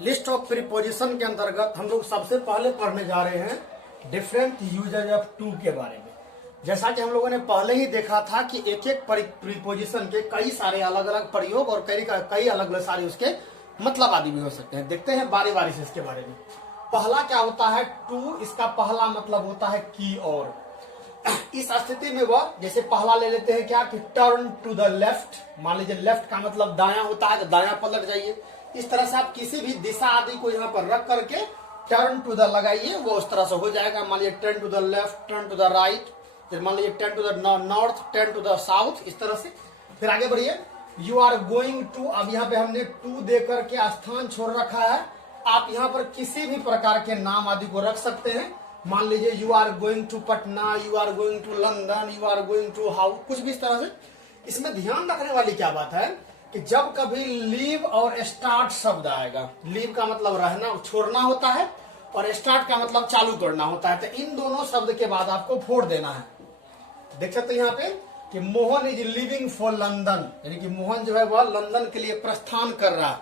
List of preposition के अंतर्गत हम लोग सबसे पहले पढ़ने जा रहे हैं डिफरेंट यूजेज ऑफ टू के बारे में। जैसा कि हम लोगों ने पहले ही देखा था कि एक एक प्रीपोजिशन के कई सारे अलग अलग प्रयोग और कई अलग अलग सारे उसके मतलब आदि भी हो सकते हैं। देखते हैं बारी बारी से इसके बारे में। पहला क्या होता है टू, इसका पहला मतलब होता है की और। इस स्थिति में वह जैसे पहला ले लेते हैं क्या कि टर्न टू द लेफ्ट। मान लीजिए लेफ्ट का मतलब दायां होता है तो दायां पलट जाइए। इस तरह से आप किसी भी दिशा आदि को यहाँ पर रख करके टर्न टू द लगाइए, वो उस तरह से हो जाएगा। मान लीजिए turn to the left, turn to the right, फिर मान लीजिए turn to the north, turn to the south, इस तरह से। फिर आगे बढ़िए, यू आर गोइंग टू। अब यहाँ पे हमने टू दे करके स्थान छोड़ रखा है। आप यहाँ पर किसी भी प्रकार के नाम आदि को रख सकते हैं। मान लीजिए you are going to Patna, you are going to London, you are going to how, कुछ भी इस तरह से। इसमें ध्यान रखने वाली क्या बात है कि जब कभी लीव और स्टार्ट शब्द आएगा, लीव का मतलब रहना छोड़ना होता है और स्टार्ट का मतलब चालू करना होता है, तो इन दोनों शब्द के बाद आपको फोड़ देना है। देख सकते हैं यहाँ पे कि Mohan is living for London, यानी कि मोहन जो है वह लंदन के लिए प्रस्थान कर रहा है,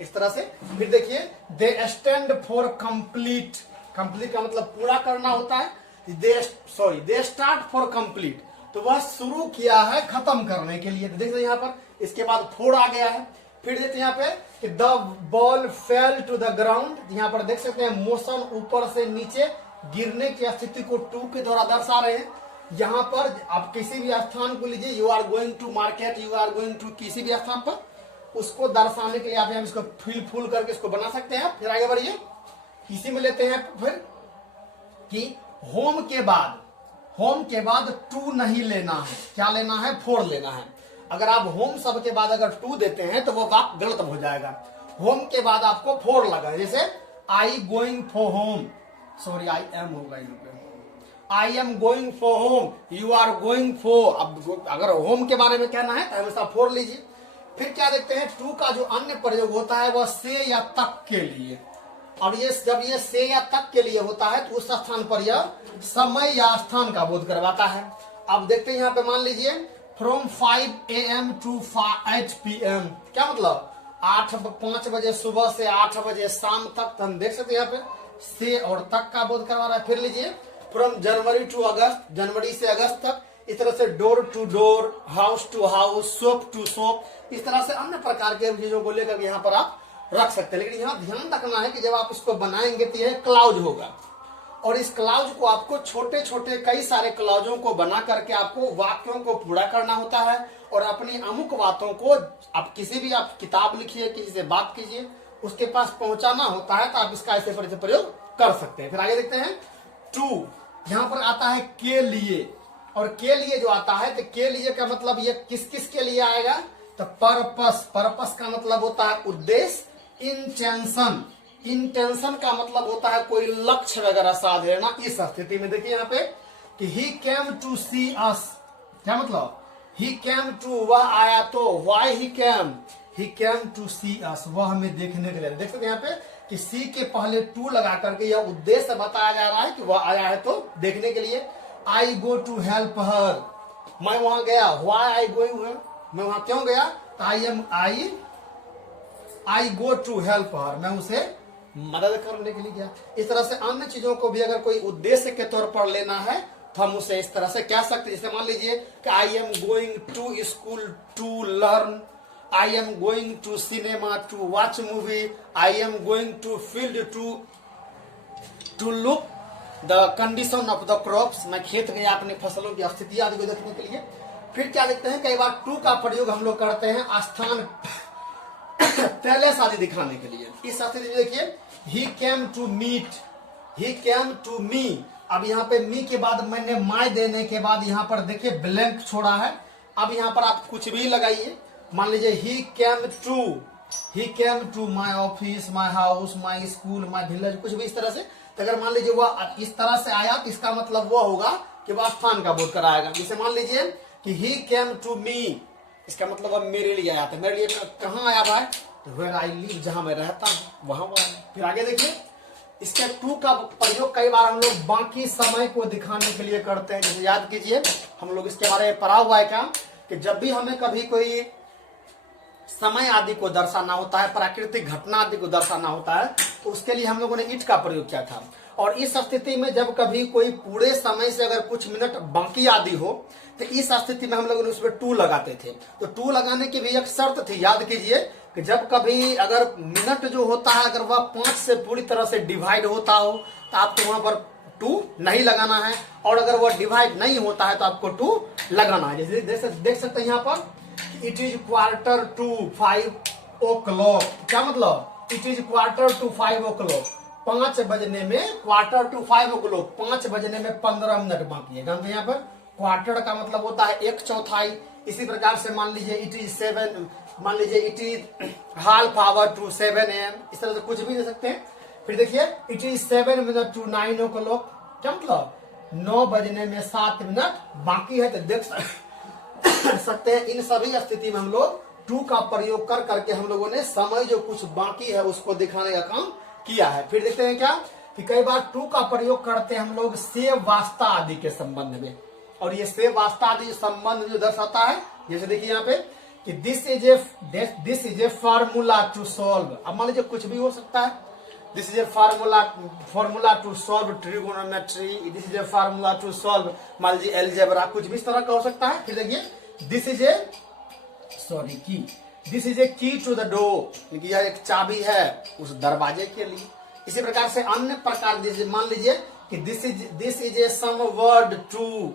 इस तरह से। फिर देखिए they stand for complete. Complete का मतलब पूरा करना होता है। दे स्टार्ट फॉर कंप्लीट, तो वह शुरू किया है खत्म करने के लिए। तो देख सकते यहाँ पर इसके बाद फोड़ आ गया है। फिर देखते यहाँ पे कि the ball fell to the ground. यहाँ पर देख सकते हैं मोशन ऊपर से नीचे गिरने की स्थिति को टू के द्वारा दर्शा रहे हैं। यहाँ पर आप किसी भी स्थान को लीजिए, you are going to market, you are going to किसी भी स्थान पर, उसको दर्शाने के लिए आप इसको फुल करके इसको बना सकते हैं। फिर आगे बढ़िए, इसी में लेते हैं फिर कि होम के बाद टू नहीं लेना है। क्या लेना है? फोर लेना है। अगर आप होम शब्द के बाद अगर टू देते हैं तो वो वाक्य गलत हो जाएगा। होम के बाद आपको फोर लगा, जैसे I going for home, sorry I am होगा यहाँ पे, I am going for home, you are going for. अब अगर होम के बारे में कहना है तो हमेशा फोर लीजिए। फिर क्या देखते हैं, टू का जो अन्य प्रयोग होता है वह से या तक के लिए। और ये जब ये से या तक के लिए होता है तो उस स्थान पर यह समय या स्थान का बोध करवाता है। अब देखते हैं यहाँ पे, मान लीजिए फ्रॉम 5 AM टू 8 PM। क्या मतलब? 5 बजे सुबह से 8 बजे शाम तक। तो हम देख सकते हैं यहाँ पे से और तक का बोध करवा रहा है। फिर लीजिए फ्रॉम जनवरी टू अगस्त, जनवरी से अगस्त तक। इस तरह से door to door, house to house, shop to shop, इस तरह से अन्य प्रकार के चीजों को लेकर यहाँ पर आप रख सकते हैं। लेकिन यहाँ ध्यान रखना है कि जब आप इसको बनाएंगे तो यह क्लाउज होगा और इस क्लाउज को आपको छोटे छोटे कई सारे क्लाउजों को बना करके आपको वाक्यों को पूरा करना होता है। और अपनी अमुक बातों को आप किसी भी आप किताब लिखिए, किसी से बात कीजिए, उसके पास पहुंचाना होता है, तो आप इसका ऐसे प्रयोग कर सकते हैं। फिर आगे देखते हैं, टू यहाँ पर आता है के लिए। और के लिए जो आता है तो के लिए का मतलब ये किस किस के लिए आएगा, तो पर्पस। पर्पस का मतलब होता है उद्देश्य। इंटेंशन, इंटेंशन का मतलब होता है कोई लक्ष्य वगैरह साध लेना। इस स्थिति में देखिए यहाँ पे कि ही केम टू सी अस। क्या मतलब? ही केम टू, वह आया तो। व्हाई ही केम टू सी अस, वह हमें देखने के लिए। देख सकते हैं यहाँ पे कि सी के पहले टू लगा करके यह उद्देश्य बताया जा रहा है कि वह आया है तो देखने के लिए। आई गो टू हेल्प हर, मैं वहां गया। व्हाई आई गोइंग, मैं वहां क्यों गया? आई गो टू हेल्प हर, मैं उसे मदद करने के लिए गया। इस तरह से अन्य चीजों को भी अगर कोई उद्देश्य के तौर पर लेना है तो हम उसे इस तरह से कह सकते हैं। जैसे मान लीजिए कि I am going to school to learn, I am going to cinema to watch movie, I am going to field to look the condition of the crops, मैं खेत गया अपनी फसलों की स्थिति आदि को देखने के लिए। फिर क्या देखते हैं, कई बार टू का प्रयोग हम लोग करते हैं स्थान पैलेस आदि दिखाने के लिए। इस स्थिति में देखिए he came to meet, he came to me. अब यहाँ पे मी के बाद मैंने माय देने के बाद यहाँ पर देखिए ब्लैंक छोड़ा है। अब यहाँ पर आप कुछ भी लगाइए। मान लीजिए he came to my office, my house, my school, my village, कुछ भी इस तरह से। तो अगर मान लीजिए वह इस तरह से आया तो इसका मतलब वह होगा कि वह स्थान का बोध कराएगा। जैसे मान लीजिए कि ही केम टू मी, इसका मतलब वह मेरे लिए आया था। मेरे लिए कहाँ आया भाई? तो वेयर आई लिव, जहां मैं रहता हूं वहां वह। फिर आगे देखिए, इसके टू का प्रयोग कई बार हम लोग बाकी समय को दिखाने के लिए करते हैं। जैसे याद कीजिए हम लोग इसके बारे में पढ़ा हुआ है क्या कि जब भी हमें कभी कोई समय आदि को दर्शाना होता है, प्राकृतिक घटना आदि को दर्शाना होता है, तो उसके लिए हम लोगों ने इट का प्रयोग किया था। और इस स्थिति में जब कभी कोई पूरे समय से अगर कुछ मिनट बाकी आदि हो तो इस स्थिति में हम लोग उसमें टू लगाते थे। तो टू लगाने की भी एक शर्त थी, याद कीजिए कि जब कभी अगर मिनट जो होता है अगर वह 5 से पूरी तरह से डिवाइड होता हो तो आपको वहां पर टू नहीं लगाना है, और अगर वह डिवाइड नहीं होता है तो आपको टू लगाना है। जैसे देख सकते हैं यहाँ पर इट इज 4:45 क्या मतलब इट इज 4:45 5 बजने में 4:45 5 बजने में 15 मिनट बाकी है। जानते हैं यहाँ पर क्वार्टर का मतलब होता है 1/4। इसी प्रकार से मान लीजिए इट इज 7, मान लीजिए इट इज 7:30 AM, इस तरह से कुछ भी दे सकते हैं। फिर देखिए it is 7 minutes to 9 o'clock, क्या मतलब 9 बजने में 7 मिनट बाकी है। तो देख सकते हैं इन सभी स्थिति में हम लोग टू का प्रयोग कर करके हम लोगों ने समय जो कुछ बाकी है उसको दिखाने का काम किया है। फिर देखते हैं क्या कि कई बार टू का प्रयोग करते हैं हम लोग से वास्ता आदि के संबंध में, और ये से वास्ता आदि संबंध जो दर्शाता है, जैसे देखिए यहाँ पे कि this is a formula to solve. अब मान लीजिए कुछ भी हो सकता है, this is a formula to solve trigonometry, this is a formula to solve मान लीजिए एलजेब्रा, कुछ भी इस तरह का हो सकता है। फिर देखिए दिस इज ए की टू द डोर, यह एक चाबी है उस दरवाजे के लिए। इसी प्रकार से अन्य प्रकार मान लीजिए कि this is a some word to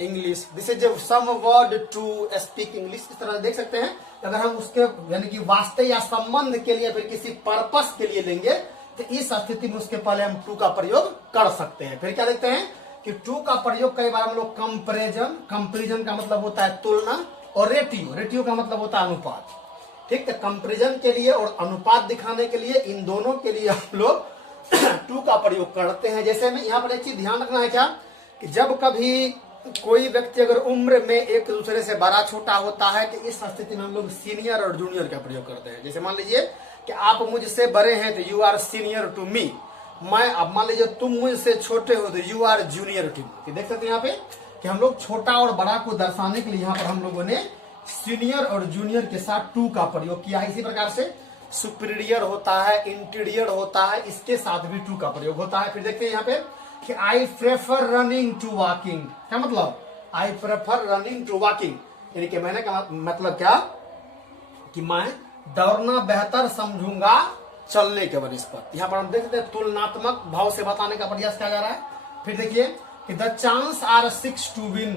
English, this is a some word to speak English. इस तरह देख सकते हैं अगर हम उसके यानी कि वास्ते या संबंध के लिए फिर किसी पर्पस के लिए लेंगे तो इस स्थिति में उसके पहले हम टू का प्रयोग कर सकते हैं। फिर क्या देखते हैं कि टू का प्रयोग कई बार हम लोग कंपेरिजन का मतलब होता है तुलना, और रेटियो का मतलब होता है अनुपात। ठीक है, कंपेरिजन के लिए और अनुपात दिखाने के लिए इन दोनों के लिए हम लोग टू का प्रयोग करते हैं। जैसे में यहाँ पर एक चीज ध्यान रखना है क्या कि जब कभी कोई व्यक्ति अगर उम्र में एक दूसरे से बड़ा छोटा होता है तो इस स्थिति में हम लोग सीनियर और जूनियर का प्रयोग करते हैं। जैसे मान लीजिए कि आप मुझसे बड़े हैं तो you are senior to me, मैं अब मान लीजिए तुम मुझसे छोटे हो तो you are junior to me. देख सकते हैं यहाँ पे कि हम लोग छोटा और बड़ा को दर्शाने के लिए यहाँ पर हम लोगों ने सीनियर और जूनियर के साथ टू का प्रयोग किया है। इसी प्रकार से सुपीरियर होता है, इंटीरियर होता है, इसके साथ भी टू का प्रयोग होता है। फिर देखते हैं यहाँ पे कि I prefer running to walking, क्या मतलब I prefer running to walking, यानी कि मैंने कहा मतलब क्या कि मैं दौड़ना बेहतर समझूंगा चलने के बनस्पत। यहाँ पर हम देखते हैं तुलनात्मक भाव से बताने का प्रयास किया जा रहा है। फिर देखिए कि the chance are 6 to win,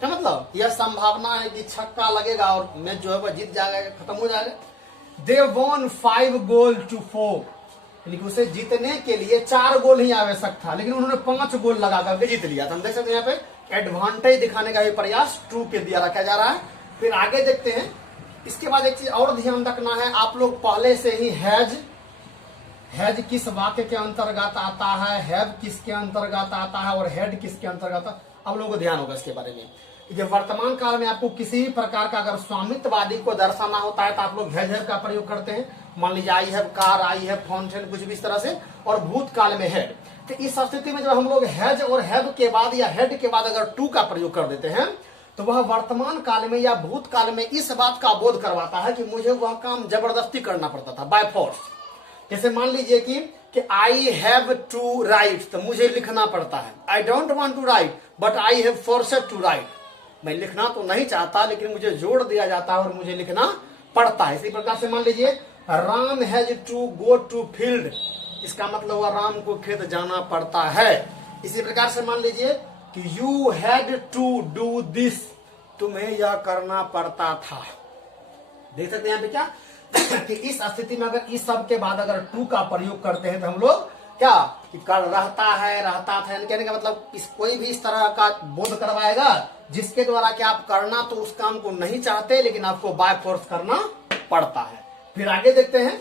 क्या मतलब यह संभावना है कि छक्का लगेगा और मैच जो है वह जीत जाएगा, खत्म हो जाएगा। दे वॉन 5 goal to 4, यानी कि उसे जीतने के लिए 4 गोल ही आवश्यक था लेकिन उन्होंने 5 गोल लगा करके जीत लिया। तो हम देख सकते हैं यहाँ पे एडवांटेज दिखाने का भी प्रयास टू के द्वारा रखा जा रहा है। फिर आगे देखते हैं, इसके बाद एक चीज और ध्यान रखना है, आप लोग पहले से ही हैज किस वाक्य के अंतर्गत आता है, हैव किसके अंतर्गत आता है और हेड किसके अंतर्गत, आप लोगों को ध्यान होगा इसके बारे में। जब वर्तमान काल में आपको किसी भी प्रकार का अगर स्वामित्ववादी को दर्शाना होता है तो आप लोग हैज का प्रयोग करते हैं। मान लीजिए I have car, I have fountain, कुछ भी इस तरह से, और भूतकाल में हेड। तो इस स्थिति में जब हम लोग हैज और हैव के बाद या हेड के बाद अगर टू का प्रयोग कर देते हैं तो वह वर्तमान काल में या भूतकाल में इस बात का बोध करवाता है कि मुझे वह काम जबरदस्ती करना पड़ता था, बाय फोर्स। जैसे मान लीजिए कि आई हैव टू राइट, तो मुझे लिखना पड़ता है। I don't want to write but I have forced to write, मैं लिखना तो नहीं चाहता लेकिन मुझे जोड़ दिया जाता है और मुझे लिखना पड़ता है। इसी प्रकार से मान लीजिए Ram has to go to field, इसका मतलब हुआ राम को खेत जाना पड़ता है। इसी प्रकार से मान लीजिए कि you had to do this, तुम्हें यह करना पड़ता था। देख सकते हैं यहाँ पे क्या कि इस स्थिति में अगर इस सब के बाद अगर टू का प्रयोग करते हैं तो हम लोग क्या कि कर रहता है, रहता था, कहने का मतलब इस कोई भी इस तरह का बोध करवाएगा जिसके द्वारा कि आप करना तो उस काम को नहीं चाहते लेकिन आपको बाय फोर्स करना पड़ता है। फिर आगे देखते हैं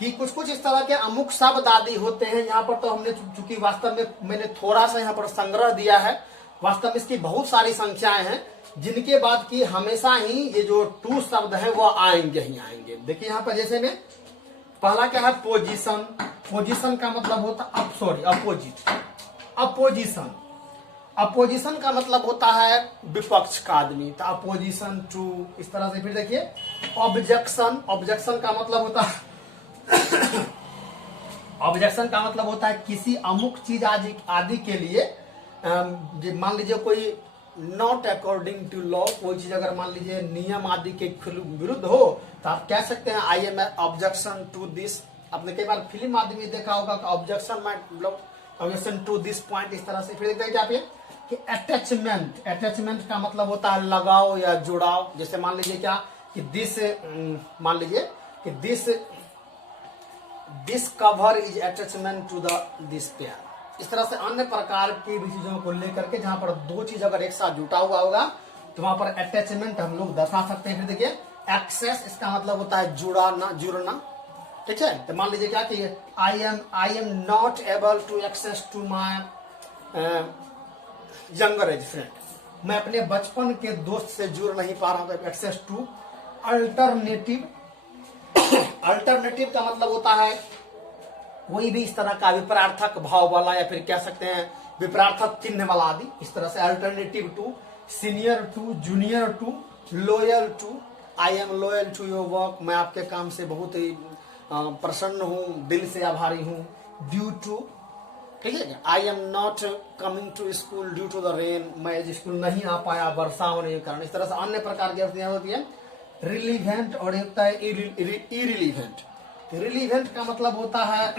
कि कुछ इस तरह के अमुक शब्द आदि होते हैं। यहाँ पर तो हमने चूंकि वास्तव में मैंने थोड़ा सा यहाँ पर संग्रह दिया है, वास्तव में इसकी बहुत सारी संख्याएं हैं जिनके बाद की हमेशा ही ये जो टू शब्द है वो आएंगे ही आएंगे। देखिए यहाँ पर जैसे में पहला क्या है पोजीशन, पोजीशन का मतलब होता अपोजिट, अपोजिशन। अपोजिशन का मतलब होता है विपक्ष का आदमी, तो अपोजिशन टू इस तरह से। फिर देखिए ऑब्जेक्शन, ऑब्जेक्शन का मतलब होता है ऑब्जेक्शन का मतलब होता है किसी अमुक चीज आदि के लिए मान लीजिए कोई नॉट अकॉर्डिंग टू लॉ, कोई चीज अगर मान लीजिए नियम आदि के विरुद्ध हो तो आप कह सकते हैं I am objection to this. आपने कई बार फिल्म आदि में देखा होगा कि ऑब्जेक्शन मतलब ऑब्जेक्शन टू दिस पॉइंट इस तरह से। फिर देखते हैं क्या पे कि अटैचमेंट, अटैचमेंट का मतलब होता है लगाव या जुड़ाव। जैसे मान लीजिए क्या कि दिस, मान लीजिए कि this cover is attachment to the this pair. इस तरह से अन्य प्रकार की भी चीजों को लेकर के जहां पर दो चीज अगर एक साथ जुटा हुआ होगा तो वहां पर अटैचमेंट हम लोग दर्शा सकते हैं। फिर देखिए एक्सेस, इसका मतलब होता है जुड़ाना, जुड़ना, ठीक है। तो मान लीजिए क्या कि I am not able to access to my younger age friend, मैं अपने बचपन के दोस्त से जुड़ नहीं पा रहा हूं। तो एक्सेस टू अल्टरनेटिव, अल्टरनेटिव का मतलब होता है कोई भी इस तरह का विपरार्थक भाव वाला या फिर कह सकते हैं विपरार्थक चिन्ह वाला आदि। इस तरह से alternative to, senior to, junior to, loyal to, I am loyal to your work, मैं आपके काम से बहुत ही प्रसन्न हूं, दिल से आभारी हूं। ड्यू टू, ठीक है, I am not coming to school due to the rain, मैं स्कूल नहीं आ पाया वर्षा होने के कारण। इस तरह से अन्य प्रकार की अवधियां होती है। रिलीवेंट और एक होता है इरिलीवेंट। रिलीवेंट का मतलब होता है,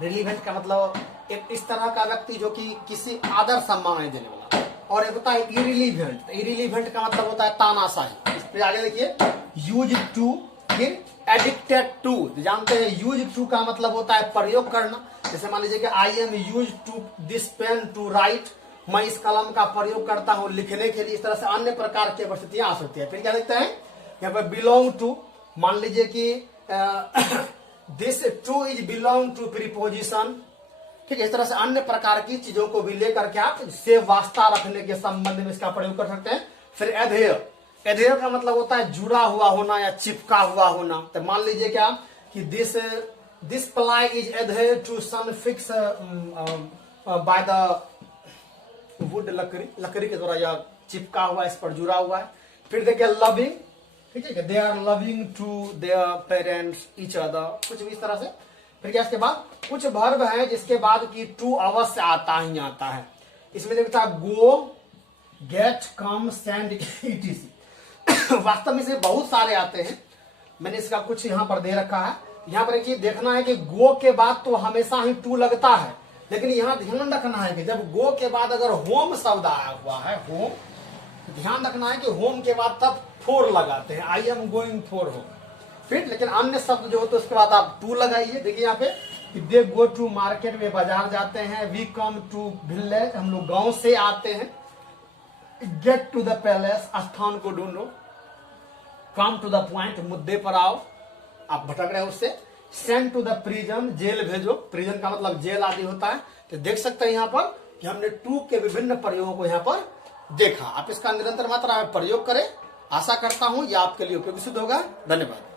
रिलीवेंट का मतलब एक इस तरह का व्यक्ति जो कि किसी आदर सम्मान देने वाला, और एक होता है इरिलीवेंट। इरिलीवेंट का मतलब होता है तानाशाही। इस पे आगे देखिए यूज टू, फिर एडिक्टेड टू। जानते हैं यूज टू का मतलब होता है प्रयोग करना। जैसे मान लीजिए कि I am use to this pen to write, मैं इस कलम का प्रयोग करता हूं लिखने के लिए। इस तरह से अन्य प्रकार की परिस्थितियां आ सकती है। फिर क्या देखते हैं यहाँ पर बिलोंग टू, मान लीजिए कि this to is belong to preposition, ठीक है। इस तरह से अन्य प्रकार की चीजों को भी लेकर के आप से वास्ता रखने के संबंध में इसका प्रयोग कर सकते हैं। फिर एधेयर, एधेयर का मतलब होता है जुड़ा हुआ होना या चिपका हुआ होना। तो मान लीजिए क्या कि this ply is adhere to sun fix by the wood, लकड़ी के द्वारा यह चिपका हुआ, इस पर जुड़ा हुआ है। फिर देखिए लविंग, ठीक है, they are loving to their parents each other, कुछ भी इस तरह से। फिर क्या इसके बाद कुछ वर्ब है जिसके बाद की टू अवश्य आता ही आता है। इसमें देखता है गो, गेट, कम, सेंड, इटीसी। वास्तव में इसमें बहुत सारे आते हैं, मैंने इसका कुछ यहाँ पर दे रखा है। यहाँ पर एक चीज देखना है कि गो के बाद तो हमेशा ही टू लगता है, लेकिन यहाँ ध्यान रखना है कि जब गो के बाद अगर होम शब्द आया हुआ है, होम, ध्यान रखना है कि होम के बाद तब फोर लगाते हैं, I am going for home. फिर लेकिन अन्य शब्द जो हो तो उसके बाद आप टू लगाइए। देखिए यहाँ पे दे गो टू मार्केट, वे बाजार जाते हैं। वी कम टू विलेज, हम लोग गांव से आते हैं। गेट टू द पैलेस, स्थान को ढूंढो। कम टू द पॉइंट, मुद्दे पर आओ, आप भटक रहे हो उससे। Send to the prison, jail भेजो, प्रिजन का मतलब जेल आदि होता है। तो देख सकते हैं यहाँ पर कि हमने टू के विभिन्न प्रयोगों को यहाँ पर देखा। आप इसका निरंतर मात्रा में प्रयोग करें। आशा करता हूं यह आपके लिए उपयोगी सिद्ध होगा। धन्यवाद।